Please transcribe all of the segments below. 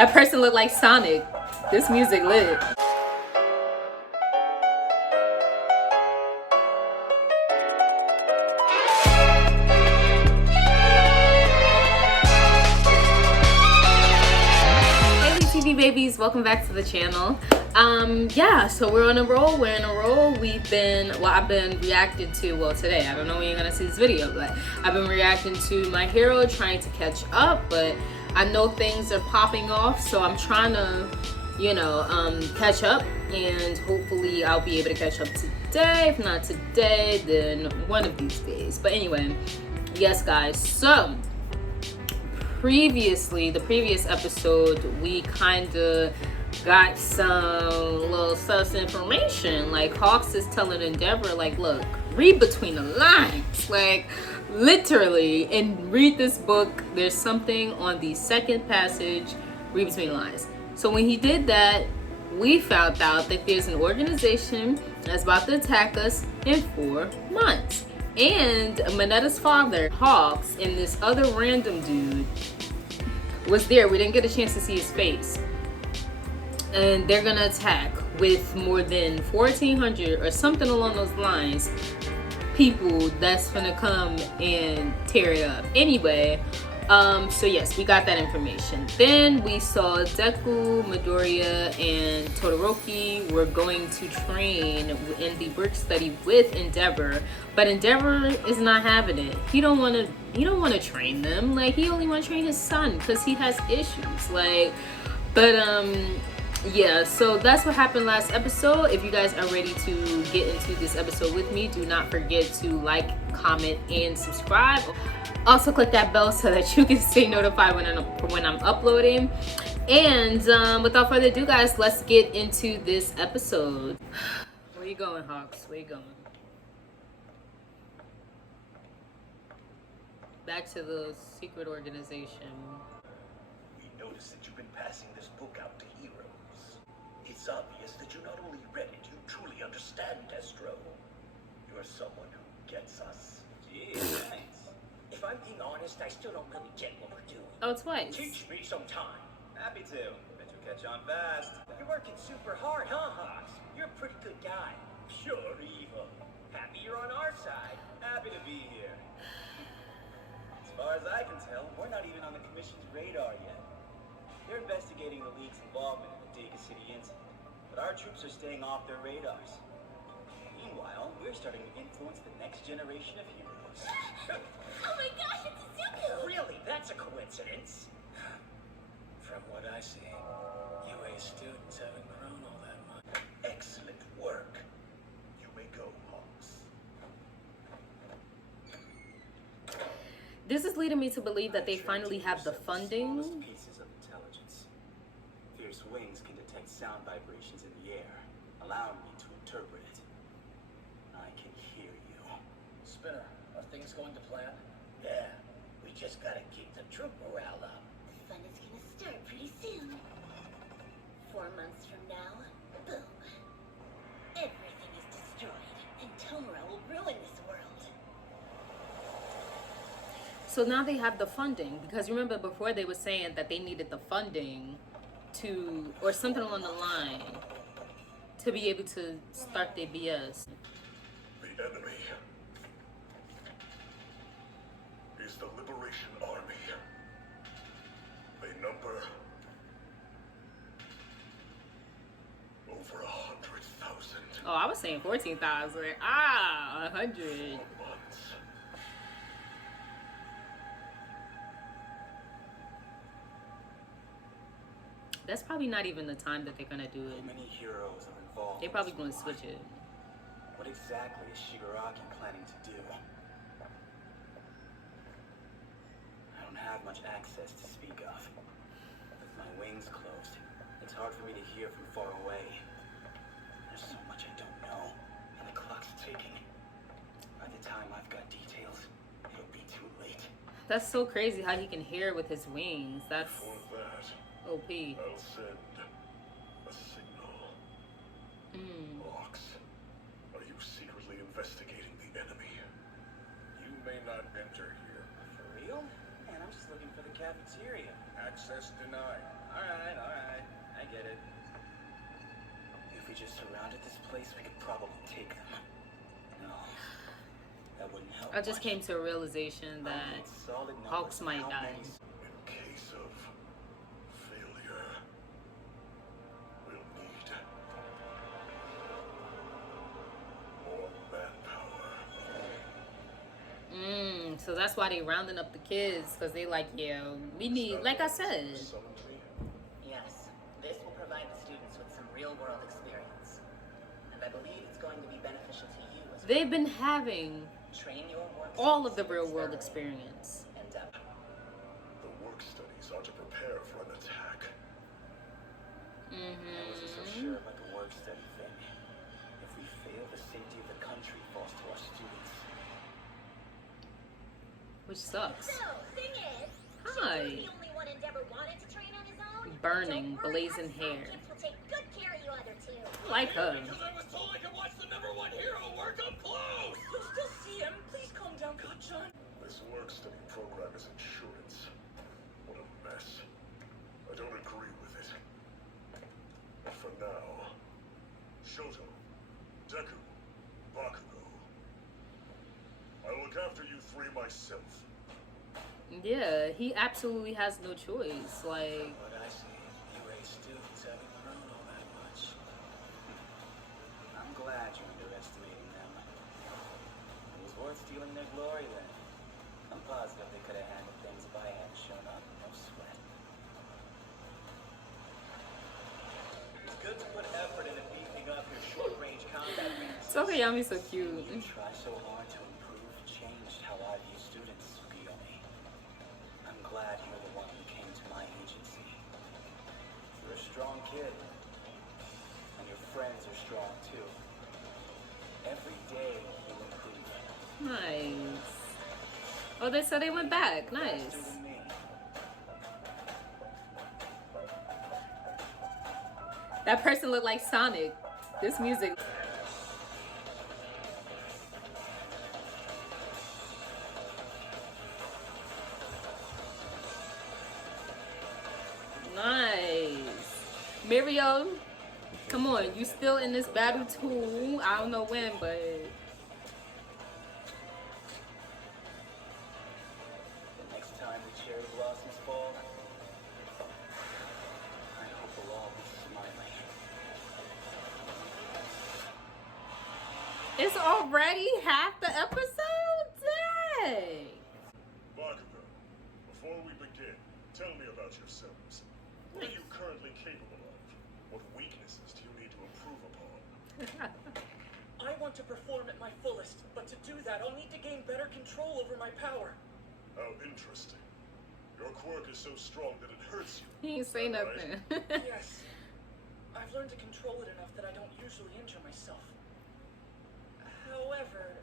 That person looked like Sonic. This music lit. Hey LeeTV babies, welcome back to the channel. Yeah, so we're in a roll. I've been reacting to, well, today, I don't know when you're gonna see this video, but I've been reacting to my hero, trying to catch up, but I know things are popping off, so I'm trying to, catch up, and hopefully I'll be able to catch up today. If not today, then one of these days. But anyway, yes guys, so the previous episode, we kind of got some little sus information. Like, Hawks is telling Endeavor, like, look, read between the lines, like, literally, and read this book. There's something on the second passage, read between the lines. So when he did that, we found out that there's an organization that's about to attack us in 4 months. And Manetta's father, Hawks, and this other random dude was there. We didn't get a chance to see his face. And they're gonna attack with more than 1,400 or something along those lines people that's gonna come and tear it up. Anyway, so yes, we got that information. Then we saw Deku, Midoriya, and Todoroki were going to train in the work study with Endeavor, but Endeavor is not having it. He don't want to train them. Like, he only want to train his son because he has issues. Like, but yeah, so that's what happened last episode. If you guys are ready to get into this episode with me, do not forget to like, comment, and subscribe. Also click that bell so that you can stay notified when I'm uploading. And without further ado, guys, let's get into this episode. Where you going, Hawks? Where you going? Back to the secret organization. We noticed that you've been passing this book out to heroes. It's obvious that you not only read it, you truly understand Destro. You're someone who gets us. Gee, thanks. If I'm being honest, I still don't really get what we're doing. Oh, twice. Teach me sometime. Happy to. Bet you'll catch on fast. You're working super hard, huh, Hawks? You're a pretty good guy. Sure, evil. Happy you're on our side. Happy to be here. As far as I can tell, we're not even on the Commission's radar yet. They're investigating the League's involvement in the Dega City incident, but our troops are staying off their radars. Meanwhile, we're starting to influence the next generation of heroes. Oh my gosh, it's Zuko! Really? That's a coincidence. From what I see, UA students haven't grown all that much. Excellent work. You may go, Hawks. This is leading me to believe that they finally have the funding. Smallest pieces of intelligence. Fierce wings can detect sound vibrations in the air, allowing me to interpret it. I can hear you. Spinner, are things going to plan? Yeah, we just gotta keep the troop morale up. The fun is gonna start pretty soon. 4 months from now, boom. Everything is destroyed, and Tomura will ruin this world. So now they have the funding, because remember before they were saying that they needed the funding to, or something along the line, to be able to start their BS. The enemy is the Liberation Army. They number over 100,000. Oh, I was saying 14,000. Ah, 100. 4 months. That's probably not even the time that they're gonna do it. Many heroes are involved. They're probably in gonna this switch war. it. What exactly is Shigaraki planning to do? I don't have much access to speak of. With my wings closed, it's hard for me to hear from far away. There's so much I don't know, and the clock's ticking. By the time I've got details, it'll be too late. That's so crazy how he can hear with his wings. That's For that, OP. I'll send a signal. Hawks, are you secretly investigating the enemy? You may not enter here. For real? Man, I'm just looking for the cafeteria. Access denied. Alright. I get it. If we just surrounded this place, we could probably take them. No, that wouldn't help. I just much. came to a realization I that need solid numbers Hawks of might how die. many- In case of failure, we'll need more manpower. So that's why they rounding up the kids, because they like, yeah, we need, like I said. Yes, this will provide the students with some real-world experience. And I believe it's going to be beneficial to you as well. They've been having Train your work all of the studies real world thoroughly. experience. And The work studies are to prepare for an attack. I wasn't so sure about the work study thing. If we fail, the safety of the country falls to our students. Which sucks. So, thing is, Hi. Shinju's the only one Endeavor wanted to train on his own. Burning, Don't worry, blazing us hair. sidekicks will take good care of you other two. Like her. Because I was told I could watch the #1 hero work up close! You'll still see him. Please calm down, Kachan. This work study program is insurance. What a mess. I don't agree with it. But for now, Shoto, Deku, Bakugo. I'll look after you three myself. Yeah, he absolutely has no choice. Like, What I see, you eight students haven't grown all that much. I'm glad you're underestimating them. It was worth stealing their glory then. I'm positive they could have handled things if I hadn't shown up. No sweat. It's good to put effort into beefing up your short-range combat ranks. Tokayami's so You cute. try so hard to improve changed how I view students, Guyomi. I'm glad you're the one who came to my agency. You're a strong kid. And your friends are strong too. Every day you improve. Nice. Oh, they said they went back. Faster Nice. than me. That person looked like Sonic. This music. Nice. Mirio, come on. You still in this battle too. I don't know when, but The next time the cherry blossoms fall, I hope we'll all be smiling. it's already half the episode? Dang. Bakugo, before we begin, tell me about yourselves. What are you currently capable of? What weaknesses do you need to improve upon? I want to perform at my fullest, but to do that, I'll need to gain better control over my power. How interesting. Your quirk is so strong that it hurts you. He ain't say Is that right? nothing. Yes. I've learned to control it enough that I don't usually injure myself. However,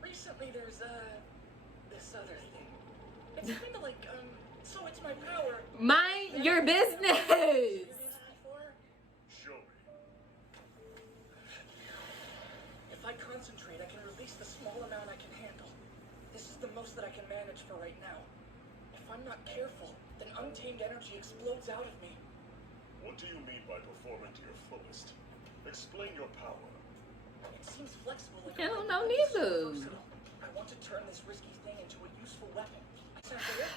recently there's, this other thing. It's kind of like, so it's my power. Mind your business. Show me. If I concentrate, I can release the small amount I can handle. This is the most that I can manage for right now. If I'm not careful, then untamed energy explodes out of me. What do you mean by performing to your fullest? Explain your power. It seems flexible. Like I don't a know weapon, but so neither. versatile. I want to turn this risky thing into a useful weapon.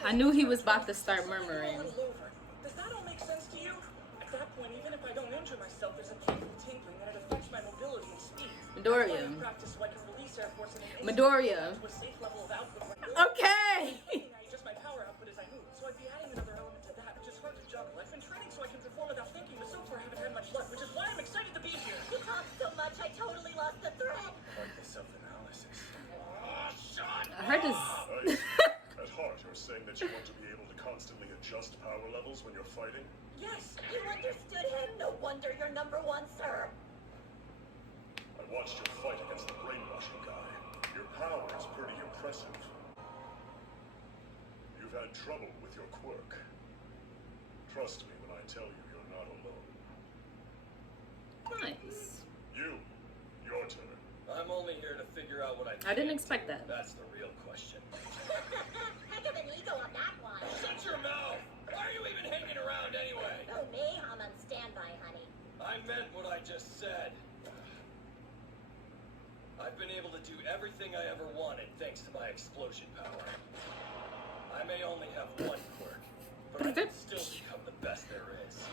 I knew he was about to start murmuring. Does that all make sense to you? At that point, even if I don't injure myself, there's a painful tingling and it affects my mobility and speed. Midoriya. I practice so I can release air force and Midoriya. to a safe level of output. Okay. Just my power output as I move, so I'd be adding another element to that, which is hard to juggle. I've been training so I can perform without thinking, but so far I haven't had much luck, which is why I'm excited to be here. You talk so much, I totally lost the thread. Like the self-analysis. I heard this. At heart, you're saying that you want to be able to constantly adjust power levels when you're fighting? Yes, You understood him? No wonder you're #1, sir. I watched your fight against the brainwashing guy. Your power is pretty impressive. You've had trouble with your quirk. Trust me when I tell you you're not alone. Nice. You, your turn. I'm only here to figure out what I I didn't can't expect do. that. That's the real question. Heck of an ego on that one. Shut your mouth! Why are you even do everything I ever wanted thanks to my explosion power. I may only have one quirk, but I can still become the best there is.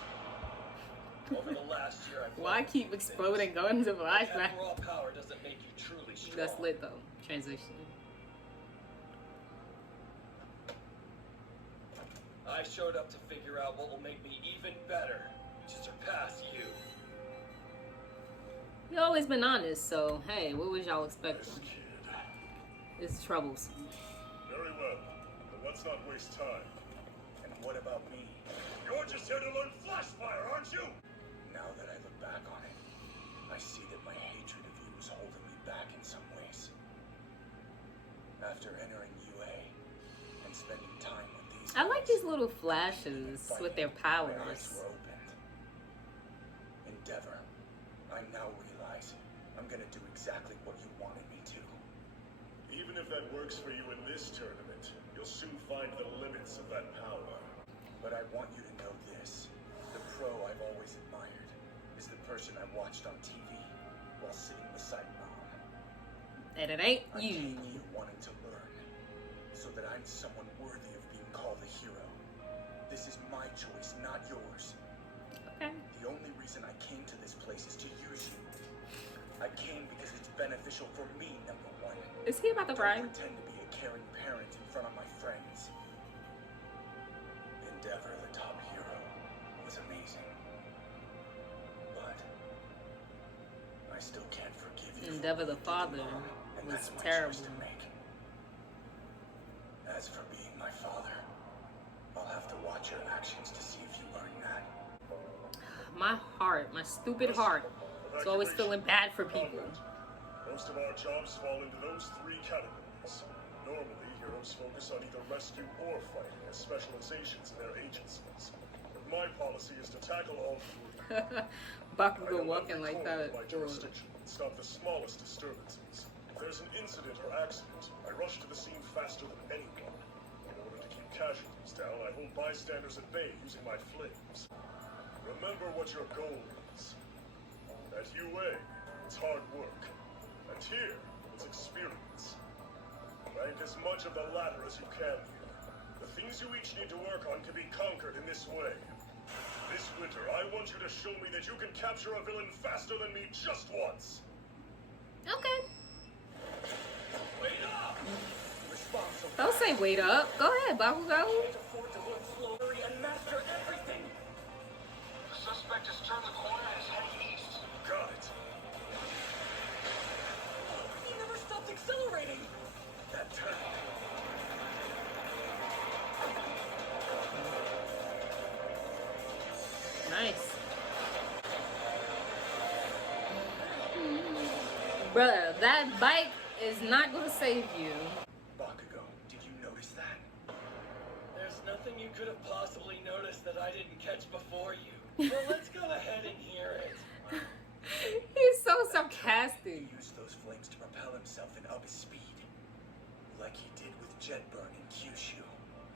Over the last year, I've Why keep exploding, going to flashback? raw power doesn't make you truly strong. That's lit though. Transition. I showed up to figure out what will make me even better, to surpass you. You always been honest, so hey, what was y'all expecting? This kid. It's troublesome. Very well, but let's not waste time. And what about me? You're just here to learn flash fire, aren't you? Now that I look back on it, I see that my hatred of you was holding me back in some ways. After entering UA and spending time with these I like guys, these little flashes with their my eyes powers. were opened. Endeavor, I now realize I'm gonna do exactly what you wanted me to. Even if that works for you in this tournament, you'll soon find the limits of that power. But I want you to know this. The pro I've always admired is the person I watched on TV while sitting beside Mom. And it ain't I you. came here wanting to learn, so that I'm someone worthy of being called a hero. This is my choice, not yours. Okay. The only reason I came to this place is to use you. I came because it's beneficial for me, number one. Is he about to Don't cry? pretend to be a caring parent in front of my friends. Endeavor, the top hero, was amazing. But I still can't forgive you. Endeavor, the for father, what you did wrong, and was that's my terrible. choice to make. As for being my father, I'll have to watch your actions to see if you earn that. My heart, my stupid heart, is always feeling bad for people. Combat. Most of our jobs fall into those three categories. Normally, heroes focus on either rescue or fighting as specializations in their agencies. But my policy is to tackle all three. Bakugo walking like that. My jurisdiction and stop the smallest disturbances. If there's an incident or accident, I rush to the scene faster than anyone. In order to keep casualties down, I hold bystanders at bay using my flames. Remember what your goal is. At UA, it's hard work. And here, it's experience. Rank as much of the latter as you can here. The things you each need to work on can be conquered in this way. This winter, I want you to show me that you can capture a villain faster than me just once. Okay. Wait up! Responsible. Don't say wait up. Go ahead, Bakugo. Can't afford to learn slowly and master everything. The suspect has turned the corner and is heading east. Got it. He never stopped accelerating! That turn. Nice. Bruh, that bike is not gonna save you. Bakugo, did you notice that? There's nothing you could have possibly noticed that I didn't catch before you. So let's go ahead and hear it. He's so sarcastic. He used those flames to propel himself and up his speed. Like he did with Jetburn and Kyushu.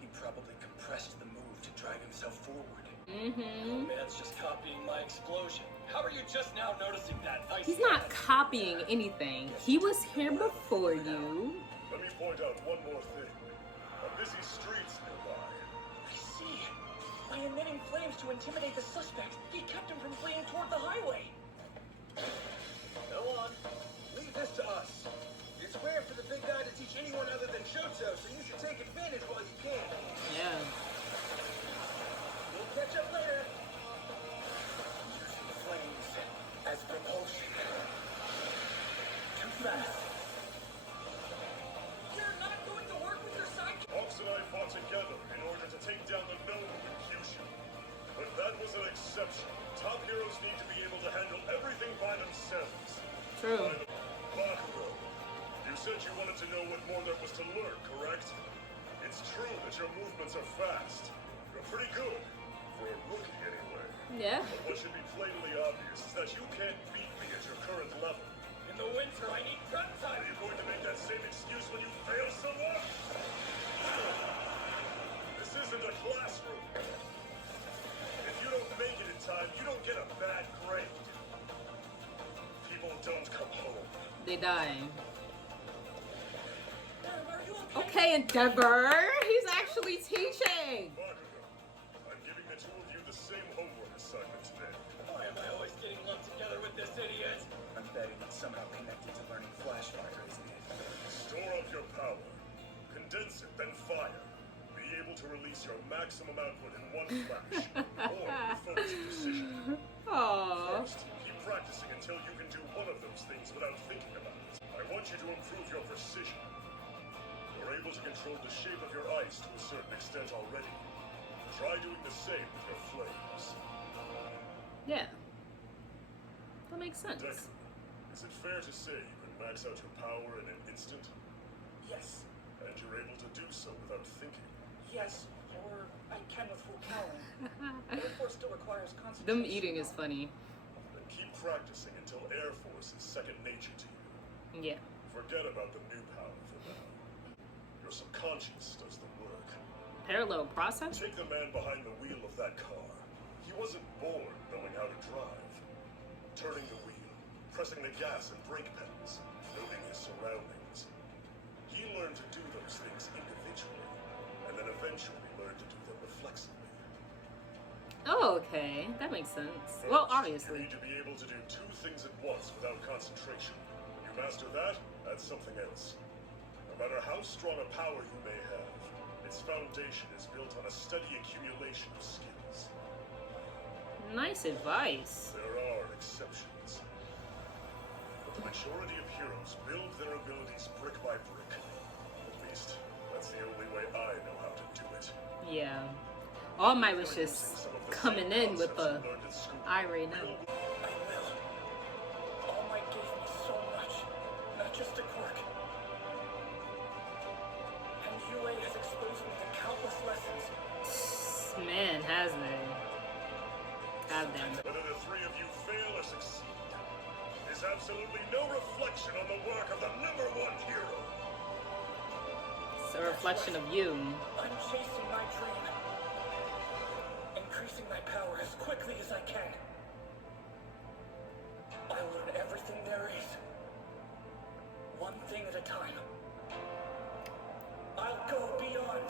He probably compressed the move to drive himself forward. Mm-hmm. Man's just copying my explosion. How are you just now noticing that ice? He's not copying anything. He was here before you. Let me point out one more thing. A busy streets nearby. I see. By emitting flames to intimidate the suspect, he kept him from fleeing toward the highway. Go on. Leave this to us. It's rare for the big guy to teach anyone other than Shoto, so you should take advantage while you can. Yeah. We'll catch up later. Using flames as propulsion. Too fast. You're not going to work with your sidekick. Hawks and I fought together in order to take down the Nomu in Kyushu. But that was an exception. Top heroes need to be able to handle everything by themselves. True. Bakugo, you said you wanted to know what more there was to learn, correct? It's true that your movements are fast. You're pretty good. For a rookie, anyway. Yeah. But what should be plainly obvious is that you can't beat me at your current level. In the winter, I need prep Are time. you going to make that same excuse when you fail someone? This isn't a classroom. If you don't make it in time, you don't get a bad grade. People don't come home. They die. say Endeavor. He's actually teaching. I'm giving the two of you the same homework assignment today. Why am I always getting lumped together with this idiot? I'm betting it's somehow connected to learning flash fire, isn't it? Store up your power. Condense it, then fire. Be able to release your maximum output in one flash. Or focus precision. Aww. First, keep practicing until you can do one of those things without thinking about it. I want you to improve your precision. You're able to control the shape of your ice to a certain extent already. Try doing the same with your flames. Yeah. That makes sense. Deku, is it fair to say you can max out your power in an instant? Yes. And you're able to do so without thinking? Yes. Or I can with full power. Therefore, still requires concentration. Them eating is funny. Then keep practicing until Air Force is second nature to you. Yeah. Forget about the new power for now. Your subconscious does the work. Parallel process? Take the man behind the wheel of that car. He wasn't born knowing how to drive. Turning the wheel, pressing the gas and brake pedals, noting his surroundings. He learned to do those things individually, and then eventually learned to do them reflexively. Oh, okay. That makes sense. First, Well, you obviously. need to be able to do two things at once without concentration. When you master that, add something else. No matter how strong a power you may have, its foundation is built on a steady accumulation of skills. Nice advice. There are exceptions. But the majority of heroes build their abilities brick by brick. At least, that's the only way I know how to do it. Yeah. All Might was just coming in with a irate note. I will. All Might gave me so much, not just a quirk. And UA has exposed me to countless lessons. Man, has they? God damn. Whether the three of you fail or succeed is absolutely no reflection on the work of the #1 hero. It's a reflection of you. I'm chasing my dream. Increasing my power as quickly as I can. I'll learn everything there is. One thing at a time. I'll go beyond.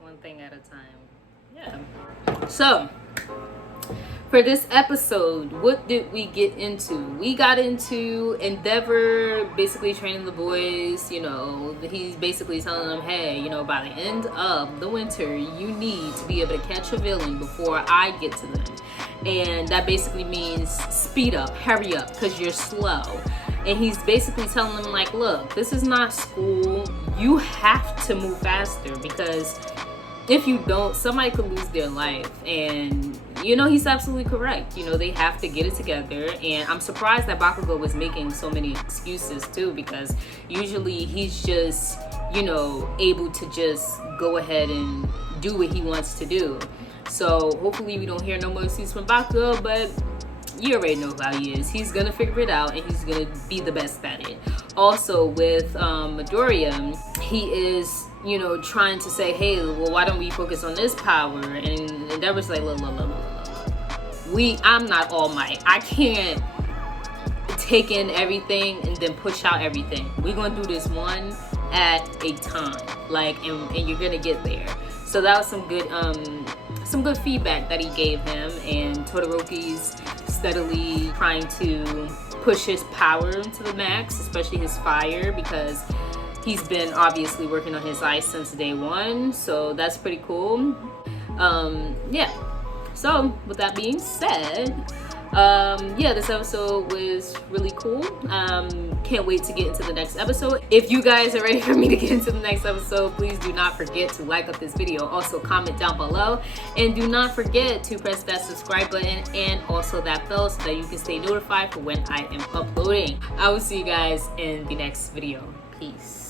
One thing at a time. Yeah. So, for this episode, what did we get into? We got into Endeavor basically training the boys. You know, he's basically telling them, hey, you know, by the end of the winter, you need to be able to catch a villain before I get to them. And that basically means speed up, hurry up, because you're slow. And he's basically telling them, like, look, this is not school. You have to move faster, because if you don't, somebody could lose their life. And, you know, he's absolutely correct. You know, they have to get it together. And I'm surprised that Bakugo was making so many excuses, too, because usually he's just, you know, able to just go ahead and do what he wants to do. So hopefully we don't hear no more excuses from Bakugo, but you already know how he is. He's gonna figure it out, and he's gonna be the best at it. Also with Midoriya, he is, you know, trying to say, hey, well, why don't we focus on this power? And Endeavor's like, look. I'm not All Might. I can't take in everything and then push out everything. We're gonna do this one at a time, like, and you're gonna get there. So that was some good feedback that he gave him. And Todoroki's steadily trying to push his power to the max, especially his fire, because he's been obviously working on his ice since day one. So that's pretty cool. Yeah. So with that being said, yeah, this episode was really cool. Can't wait to get into the next episode. If you guys are ready for me to get into the next episode, please do not forget to like up this video. Also comment down below, and do not forget to press that subscribe button and also that bell so that you can stay notified for when I am uploading. I will see you guys in the next video. Peace.